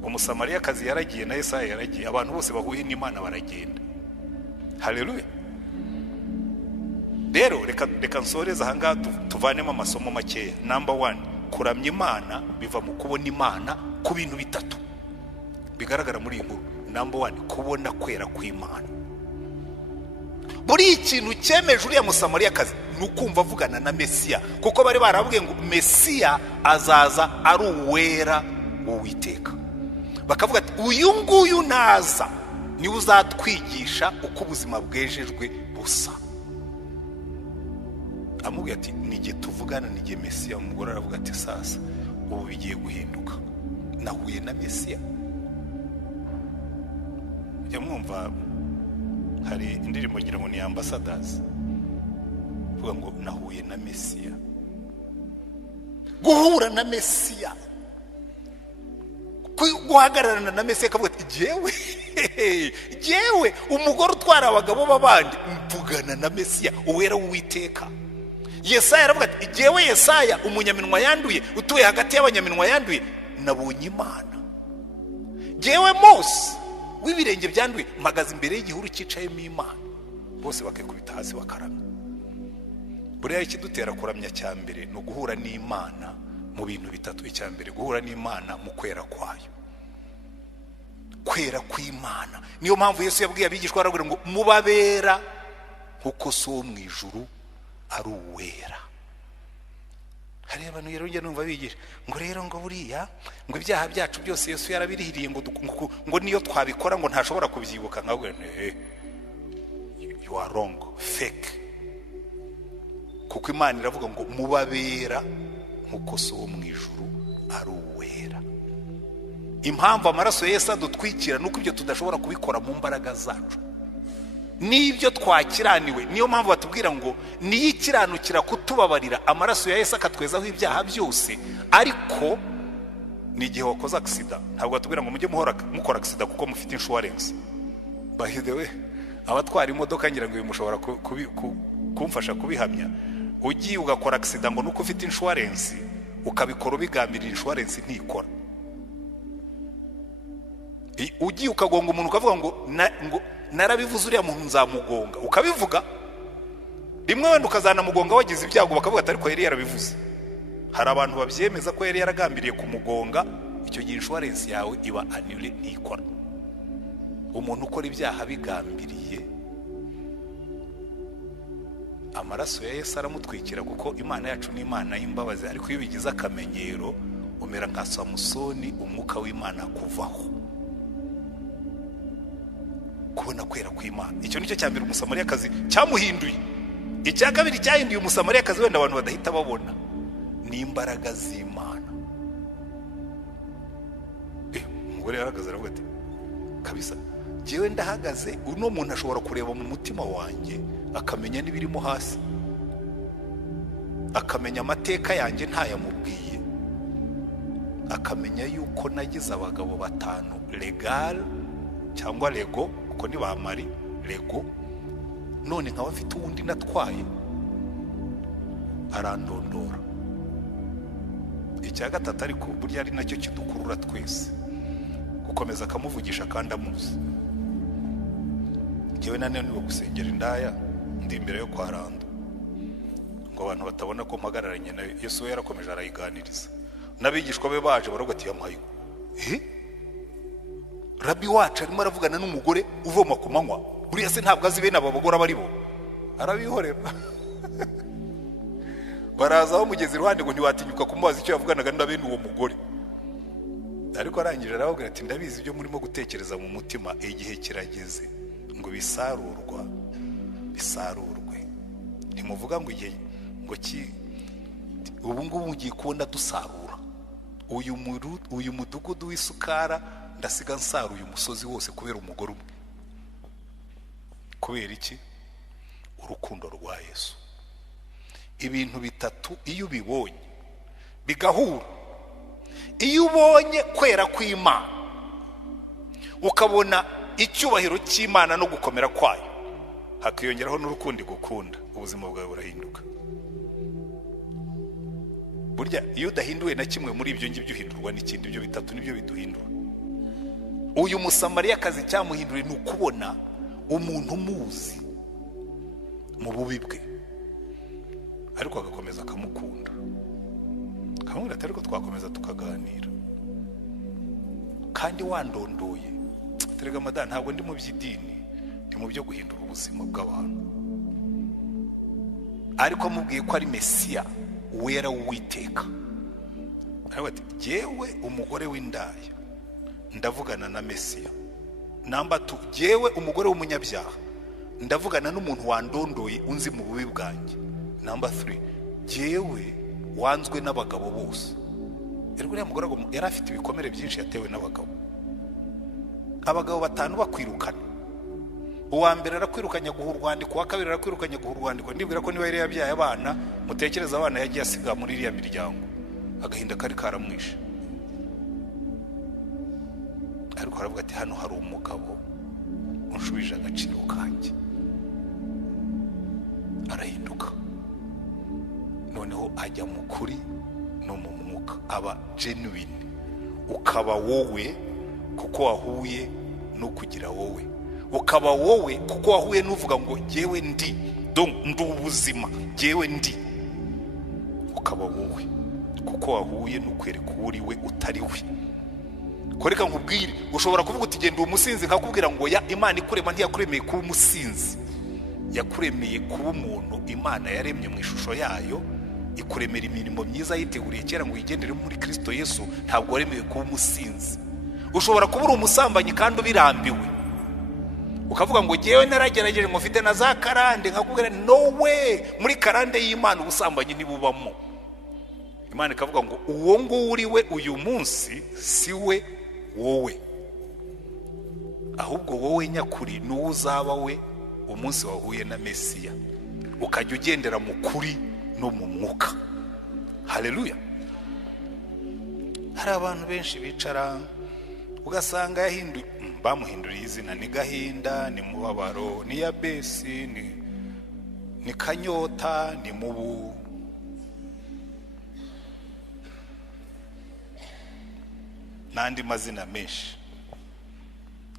umusamariyakazi yaragiye na Yesaya yaragiye abantu bose bahuye n'Imana baragenda haleluya rero reka nsoreza ahangaha tuvanemo amasomo makeya number 1 kuramya Imana biva mu kubona Imana ku bintu bitatu bigaragara muri iyi nkuru number 1 kubona kwera kw'Imana buri ikintu cyemeje uriya musamariyakazi nukumva avugana na Mesiya kuko bari baravuga ngo Mesiya azaza ari uwera w'Uwiteka bakavuga ati uyu nguyu naza ni uzatwigisha uko ubuzima bwejejwe busa amubwira ati nige tuvugana nige Mesiya umugore aravuga ati sasa ubu bigiye guhinduka nahuye na Mesiya mwumva hari indirimbo ngira ngo ni ambassadors vuga ngo nahuye na Mesiya guhura na Mesiya guhagararana na Mesiya kavuga ati jewe umugore utwara abagabo babandi mvugana na Mesiya uwera w'Uwiteka Yesaya aravuga ati jewe Yesaya umunyaminwa yanduye utuye hagati y'abanyaminwa yanduye nabonye Imana jewe Mose w'ibirenge byanduye magaze imbere y'igihuru cyicayemo Imana bose bakikubita hasi bakaramya buriya ikidutera kuramya cya mbere no guhura n'Imana mu bintu bitatu icya mbere guhura n'Imana mu kwera kwayo kwera kw'Imana niyo mpamvu Yesu yabwiye abigishwa aravuga ngo mubabera kuko so mu ijuru ari uwera hari abantu rero njye numva bigisha ngo rero ngo buriya ngo ibyaha byacu byose Yesu yarabirihiriye ngo niyo twabikora ngo ntashobora kubyibuka nkabwo you are wrong fake kuko Imana iravuga ngo mubabera nkuko so mu ijuru ari uwera impamvu amaraso ya Yesu adutwikira nuko ibyo tudashobora kubikora mu mbaraga zacu nibyo twakiraniwe niyo mpamvu batubwira ngo niyikiranukira kutubabarira amaraso ya Yesu akatwezaho ibyaha byose ariko ni igihe wakoze accident ntabwo batubwira ngo mujye mukora accident kuko mufite insurance by the way abatwara imodoka ngira ngo mushobora kumfasha kubihamya ugiye ugakora accident ngo nuko ufite insurance ukabikora ubigambirira insurance ntikora ugiye ukagonga umuntu ukavuga ngo narabivuze uriya muntu nzamugonga ukabivuga rimwe wenda ukazanamugonga wagize ibyago bakavuga ati ariko yari yarabivuze hari abantu babyemeza ko yari yaragambiriye kumugonga icyo gihe insurance yawe iba annulé ntikora umuntu ukora ibyaha bigambiriye amaraso ya Yesu aramutwikira kuko Imana yacu ni Imana y'imbabazi ariko iyo bigize akamenyero umera nka Samusoni umwuka w'Imana kuvaho kubona kwera kw'Imana icyo nicyo cya mbere umusamariyakazi cyamuhinduye icya kabiri cyahinduye umusamariyakazi wenda abantu badahita babona ni imbaraga z'Imana umugore yarahagaze aravuga ati kabisa jewe ndahagaze uno muntu ashobora kureba mu mutima wanjye akamenya n'ibirimo hasi akamenya amateka yanjye ntayamubwiye akamenya yuko nagize abagabo 5 legal cyangwa lego kuko ni bamari lego none nkaba afite uwundi natwaye arandondora icya gatatu ariko burya ari nacyo kidukurura twese gukomeza akamuvugisha kandi amuzi jewe nane niwe gusengera indaya ndi imbere yo kwa Rando ngo abantu batabona ko mpagararanye na Yesu yarakomeje arayiganiriza nabigishwa be baje baravuga ati yamaye Rabbi wacu arimo aravugana n'umugore uvoma ku manywa buriya se ntabwo azi bene abo bagore bari bo arabihorera baraza aho mugezi iruhande ngo ntiwatinyuka kumubaza icyo yavuganaga na bene uwo mugore ariko arangije arababwira ati ndabizi ibyo murimo gutekereza mu mutima, igihe kirageze ngo bisarurwe. Ntimuvuga ngo igihe ngo ubu ngubu mugiye kubona dusarura uyu mudugudu w'isukara, ndasiga nsaruye umusozi wose kubera umugore umwe. Kubera iki? Urukundo rwa Yesu. Ibintu bitatu iyo ubibonye bigahura, iyo ubonye kwera kw'Imana ukabona icyubahiro cy'Imana no gukomera kwayo, hakiyongeraho n'urukundo igukunda, ubuzima bwawe burahinduka. Burya iyo udahinduwe na kimwe muri ibyo ngibyo uhindurwa n'ikindi. Ibyo bitatu nibyo biduhindura. Uyu musamariyakazi cyamuhinduriye ni ukubona umuntu umuzi mu bubi bwe, ariko agakomeza akamukunda, akamubwira ati ariko twakomeza tukaganira, kandi wandondoye. Terega madani, ntabwo ndi mu by'idini, ndi mu byo guhindura ubuzima bw'abantu. Ariko amubwiye ko ari Mesiya wera w'Uwiteka. Aravuga ati jyewe umugore w'indaya ndavugana na Mesiya. Namba 2, jyewe umugore w'umunyabyaha ndavugana n'umuntu wandondoye unzi mu bubi bwanjye. Namba 3, jyewe wanzwe n'abagabo bose. Ergo uriya mugore yari afite ibikomere byinshi yatewe n'abagabo. Abagabo 5 bakwirukana. Uwa mbere arakwirukanya guha urwandiko, uwa kabiri arakwirukanya guha urwandiko. Ndibwira ko niba yari yabyaye abana, mutekereza abana yagiye asiga muri iriya miryango, agahinda kari karamwishe. Ariko aravuga ati hano hari umugabo unshubije agaciro kanjye. Arahinduka, noneho ajya mu kuri no mu mwuka, aba genuine. Ukaba wowe kuko wahuye no kugira wowe, ukaba wowe kuko wahuye n'uvuga ngo jyewe ndi, ndi ubuzima, jyewe ndi. Ukaba wowe kuko wahuye n'ukwereka uriwe utari we. Koreka nkubwire, ushobora kuvuga uti genda umusinzi, nkakubwira ngo ya Imana ikurema ntiyakuremeye kuba umusinzi, yakuremeye kuba umuntu. Imana yaremye mu ishusho yayo, ikuremera imirimo myiza yiteguriye kera ngo uyigendere muri Kristo Yesu. Ntabwo waremeye kuba umusinzi. Ushobora kuba uri umusambanyi kandi ubirambiwe, ukavuga ngo jyewe naragerageje ngo mfite na za karande, nkakubwira no way, muri karande y'Imana ubusambanyi ntibubamo. Imana ikavuga ngo uwo nguwo uriwe uyu munsi si we wowe, ahubwo wowe nyakuri n'uwo uzaba we umunsi wahuye na Mesiya, ukajya ugendera mu kuri no mu mwuka. Haleluya. Hari abantu benshi bicara ugasanga bamuhinduriye izina, ni gahinda, ni mubabaro, ni yabesi, ni kanyota, ni mubu, n'andi mazina menshi.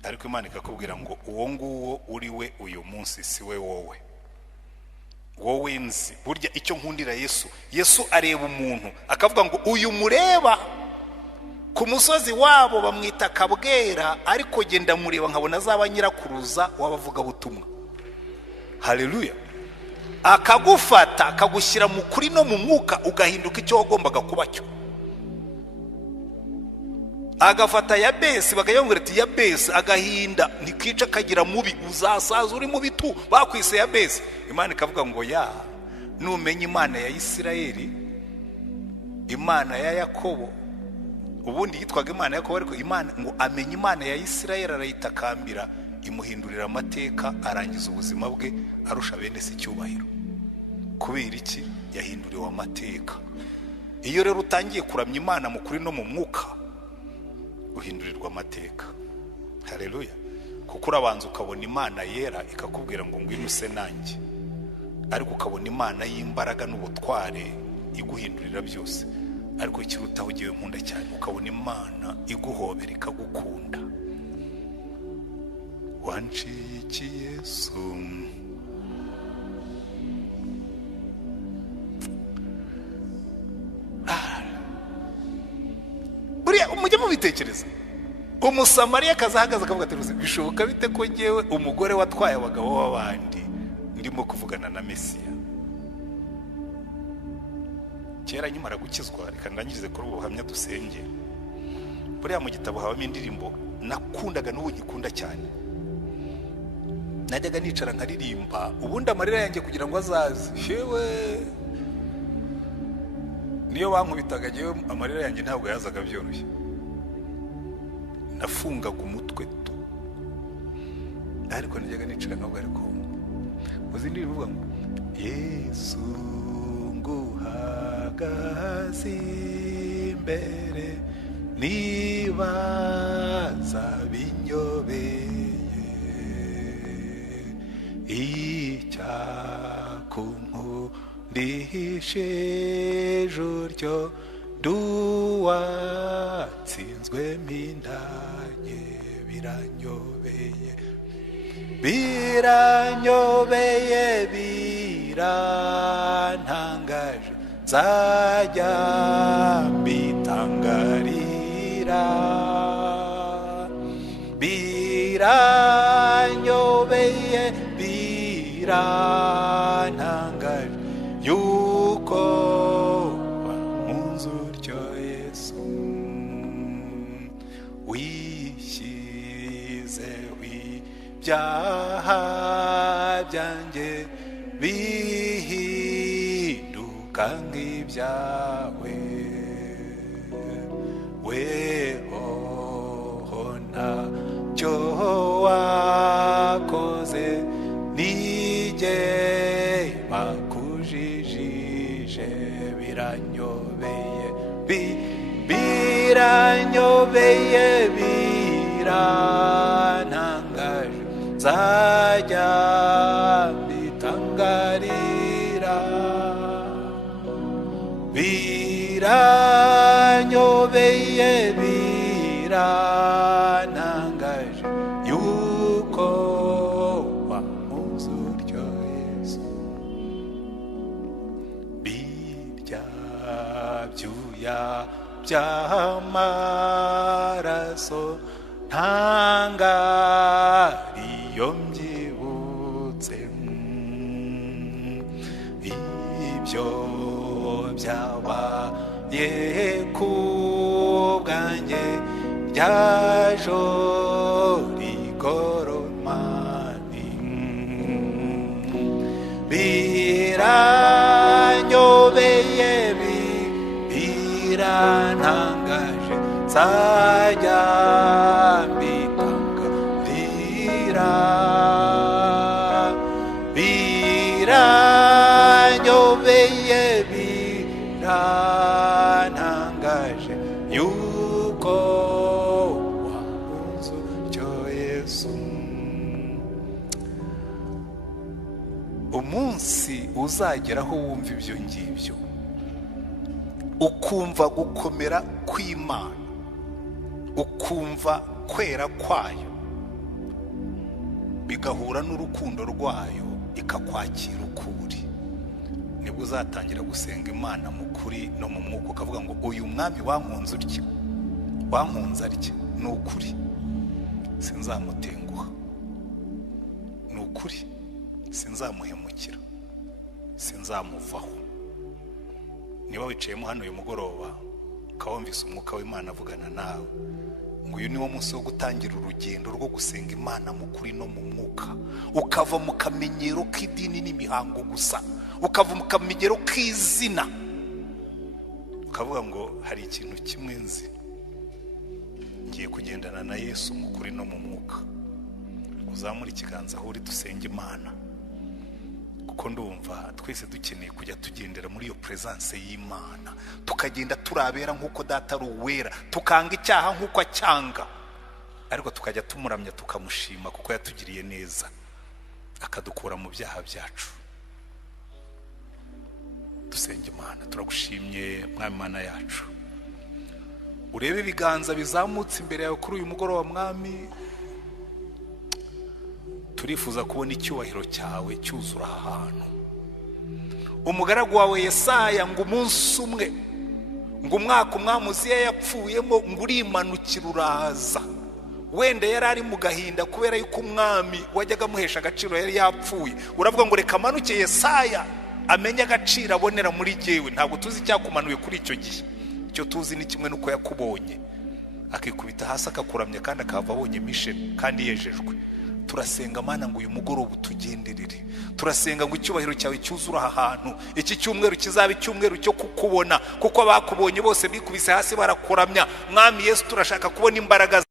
Ariko Imana ikakubwira ngo uwo nguwo uri we uyu munsi si we wowe. Wowe nzi. Burya icyo nkundira Yesu areba umuntu akavuga ngo uyu mureba ku musozi wabo bamwita Kabwera, ariko genda mureba nkabona azaba nyirakuruza wabavuga butumwa. Haleluya. Akagufata akagushyira mu kuri no mu mwuka, ugahinduka icyo wagombaga kuba cyo. Agafata Yabesi bakayongera ati Yabesi agahinda ntikica kagira mubi, uzasaza uri mu bitu, bakwise Yabesi. Imana ikavuga ngo ya numenye Imana ya Isirayeli, Imana ya Yakobo. Ubundi yitwaga Imana ya Yakobo, ariko Imana ngo amenye Imana ya Isirayeli, arayitakambira, imuhindurira amateka, arangiza ubuzima bwe arusha bene se icyubahiro. Kubera iki? Yahinduriwe amateka. Iyo rero utangiye kuramya Imana mu kuri no mu mwuka, uhindurirwa amateka. Haleluya. Kuko urabanza ukabona Imana yera ikakubwira ngo ngwino use nanjye, ariko ukabona Imana y'imbaraga n'ubutware iguhindurira byose. Ariko ikirutaho ugiye nkunda cyane, ukabona Imana iguhobera ikagukunda. Wanciye iki Yesu, buriya umujye mubitekereza. Umusamariyakazi ahagaze akavuga ati bishoboka bite ko ngewe umugore watwaye abagabo b'abandi ndimo kuvugana na Mesiya? Kera nyimara gukizwa, reka ndangirize kuri ubu buhamya dusenge. buriya mu gitabo habamo indirimbo nakundaga n'ubu nkikunda cyane, najyaga nicara nkaririmba ubundi amarira yanjye kugira ngo azaze. Yewe niyo bankubitaga jewe amarira yanjye ntabwo yazaga byoroshye, nafungaga umutwe tu, ariko najyaga nicara nkavuga ariko uzi ndirimbo ngo Yesu nguhagaze imbere nibaza binyobeye icyakunkurishe uryo nduwatsinzwe mpindanye biranyobeye biranyobeye birantangaje nzajya mbitangarira biranyobeye birantangaje yuko wankunze utyo Yesu wishyize ibyaha byanjye bihinduka nk'ibyawe weho ntacyo wakoze nige bakujijije biranyobeye biranyobeye birantangaje nzajya mbitangarira biranyobeye birantangaje yuko wankunze utyo Yesu birya byuya by'amaraso ntanga iyo mbyibutse ibyo byabaye ku bwanjye ryajo rigoromani biranyobeye birantangaje nzajya mbitangarira biranyobeye birantangaje yuko wankunze utyo Yesu. Umunsi uzageraho wumva ibyo ngibyo ukumva gukomera kw'Imana, ukumva kwera kwayo bigahura n'urukundo rwayo ikakwakira ukuri, nibwo uzatangira gusenga Imana mu kuri no mu mwuka ukavuga ngo uyu mwami wankunze utyo, wankunze atya, ni ukuri sinzamutenguha, ni ukuri sinzamuhemukira, sinzamuvaho. Niba wicayemo hano uyu mugoroba ukawumvise umwuka w'Imana avugana nawe ngo uyu niwo munsi wo gutangira urugendo rwo gusenga Imana mu kuri no mu mwuka, ukava mu kamenyero k'idini n'imihango gusa, ukava mu kamenyero k'izina, ukavuga ngo hari ikintu kimwe nzi, ngiye kugendana na Yesu mu kuri no mu mwuka. Uzamura ikiganza aho uri dusenge Imana, kuko ndumva twese dukeneye kujya tugendera muri iyo presence y'Imana, tukagenda turabera nk'uko data ari uwera, tukanga icyaha nk'uko acyanga, ariko tukajya tumuramya tukamushima kuko yatugiriye neza akadukura mu byaha byacu. Dusenge Imana. Turagushimye mwami Mana yacu, urebe ibiganza bizamutse imbere yawe kuri uyu mugoroba mwami, turifuza kubona icyubahiro cyawe cyuzura ahantu. Umugaragu wawe Yesaya ngo umunsi umwe, ngo umwaka umwami Uziya yapfuyemo, ngo urimanukira uraza. Wenda yari ari mu gahinda kubera yuko umwami wajyaga amuhesha agaciro yari yapfuye, uravuga ngo reka manuke Yesaya amenye agaciro abonera muri jyewe. Ntabwo tuzi icyakumanuye kuri icyo gihe, icyo tuzi ni kimwe nuko yakubonye akikubita hasi akakuramya kandi akava abonye mission kandi yejejwe. Turasenga Mana ngo uyu mugoroba tugenderere, turasenga ngo icyubahiro cyawe cyuzura aha hantu, iki cyumweru kizaba icyumweru cyo kukubona, kuko abakubonye bose bikubise hasi barakuramya. Mwami Yesu, turashaka kubona imbaraga